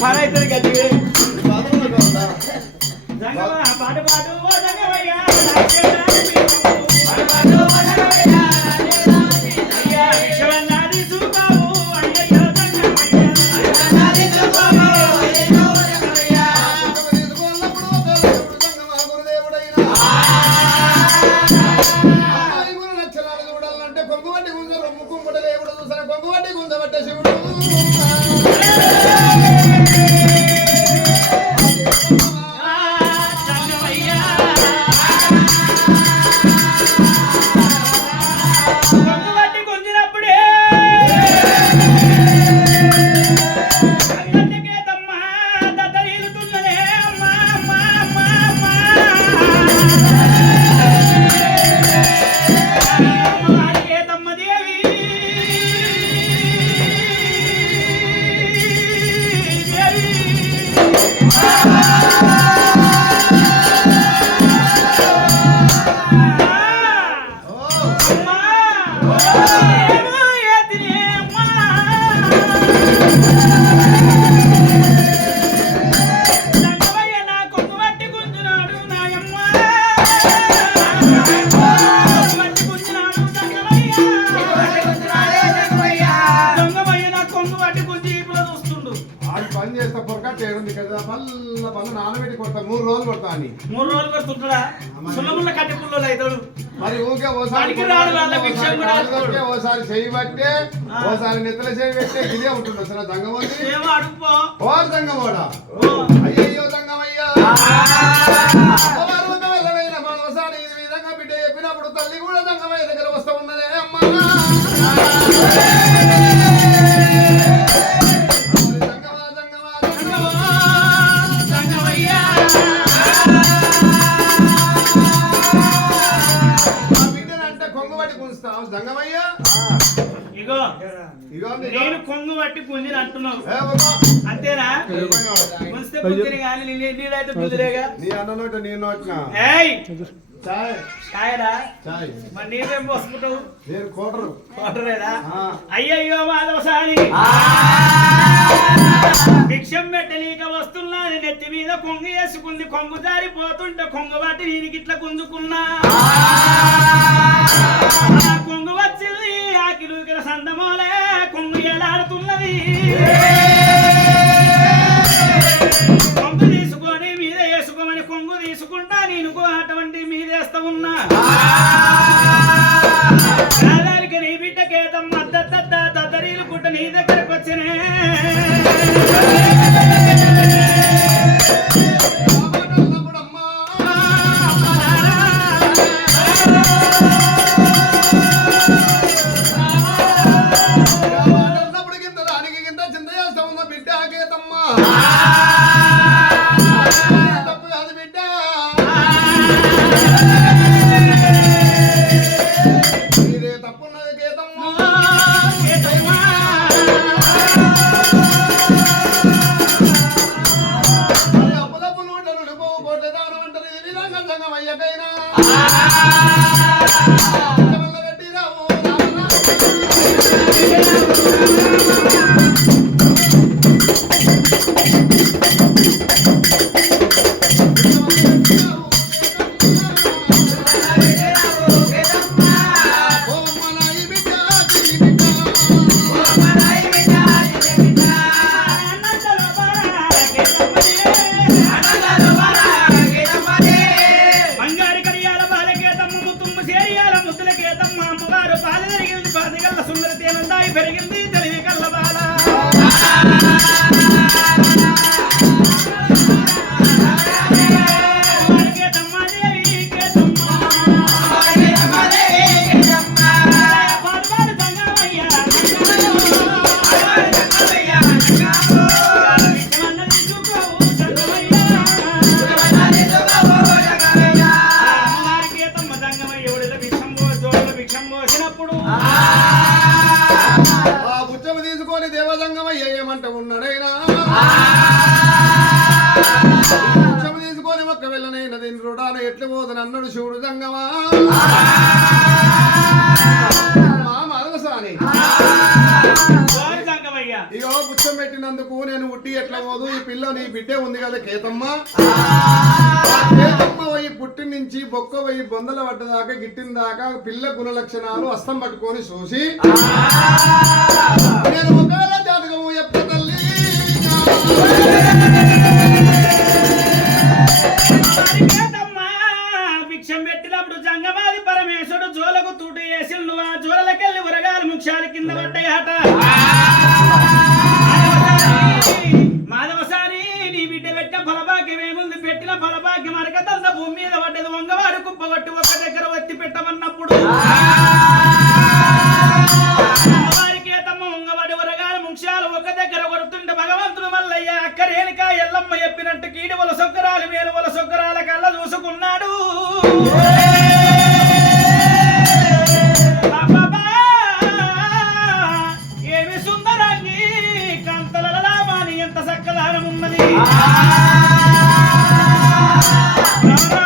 పని అవుతుంది గట్టి పాట గుంజ రొమ్ము కుంపడలేవుడు చూసిన పంగువడ్డి శివుడు పని చేస్తే పొరకట్టు ఏడుంది కదా పల్ల పల్ల నానబెట్టి కొడతా. మూడు రోజులు కొడతా అని. మూడు రోజులు కొడుతుంటాడా? కట్టి పుల్లలు అవుతాడు. మరి ఊకే ఓసారి ఓసారి చేయి పట్టే ఓసారి నిద్ర చేయి పెట్టే ఇదే ఉంటుంది అసలు అడుగుపో ఓ దంగమోడా అయ్యయ్యో దంగమయ్యా. కొంగుబడి గుంచుతావు దంగమయ్యా? ఇగో ఇగో నేను కొంగు పట్టి గుంజిని అంటున్నావు. అంతేనా? గుంజితే గుంజిని కానీ నీ- అన్న నోట నీ నోటిన? ఏయ్! చాయ్. కాయరా చాయ్. మరి నీవేం పోసుకుంటావు? నేను కోటరు కోటరేనా ఆ. అయ్యయ్యో మాధవసాని! భిక్షం వస్తున్నాను నెత్తి మీద కొంగు వేసుకుంది కొంగు జారిపోతుంటే కొంగు బట్టి నేను ఇట్లా గుంజుకున్నా. ఆ. కొంగు వచ్చింది ఆకిలూకిల సందమోలే కొంగు ఎలాడుతున్నది కొంగు తీసుకొని మీద వేసుకోమని కొంగు తీసుకుంటా నేను అటువంటి మీదేస్తా ఉన్నా. ఉన్న బిడ్డ ఆకేతమ్మా. తప్పు కాదు బిడ్డ. నీదే తప్పున్నది కేతమ్మా. మరి అప్పులప్పులు ఉండలు నువ్వు కోట్ల దానం అంటారు ఇది విధంగా సంగం అయ్యకైనా. తీసుకొని దేవదంగమయ్య ఏమంట ఉన్నాడైనా? తీసుకొని ఒక్క వెళ్ళనైనా దీని రుడాన ఎట్లు పోదని అన్నాడు శివుడు దంగమా? మా మదవసాని వారి దంగమయ్య ఇగో పెట్టినందుకు నేను ఉట్టి ఎట్లా పోదు? ఈ పిల్ల నీ బిడ్డే ఉంది కదా కేతమ్మ. కేతమ్మ కేతమ్మ పుట్టి నుంచి బొక్క పోయి బొందల పడ్డదాకా గిట్టిన దాకా పిల్ల గుణ లక్షణాలు అస్తం పట్టుకొని చూసి నేను ఒకవేళ జాతకము ఎప్ప తల్లి. భిక్షం పెట్టినప్పుడు జంగమాది పరమేశ్వరుడు జోలకు తూటు వేసి నువ్వు ఆ జోలకెళ్ళి ఉరగాలి ముఖ్యాల కింద పడ్డాయట. మాధవసారి నీ బిడ్డ పెట్టిన ఫలభాగ్యం ఏముంది పెట్టిన ఫలభాగ్యం అరకతంత భూమి మీద Ah! Ah!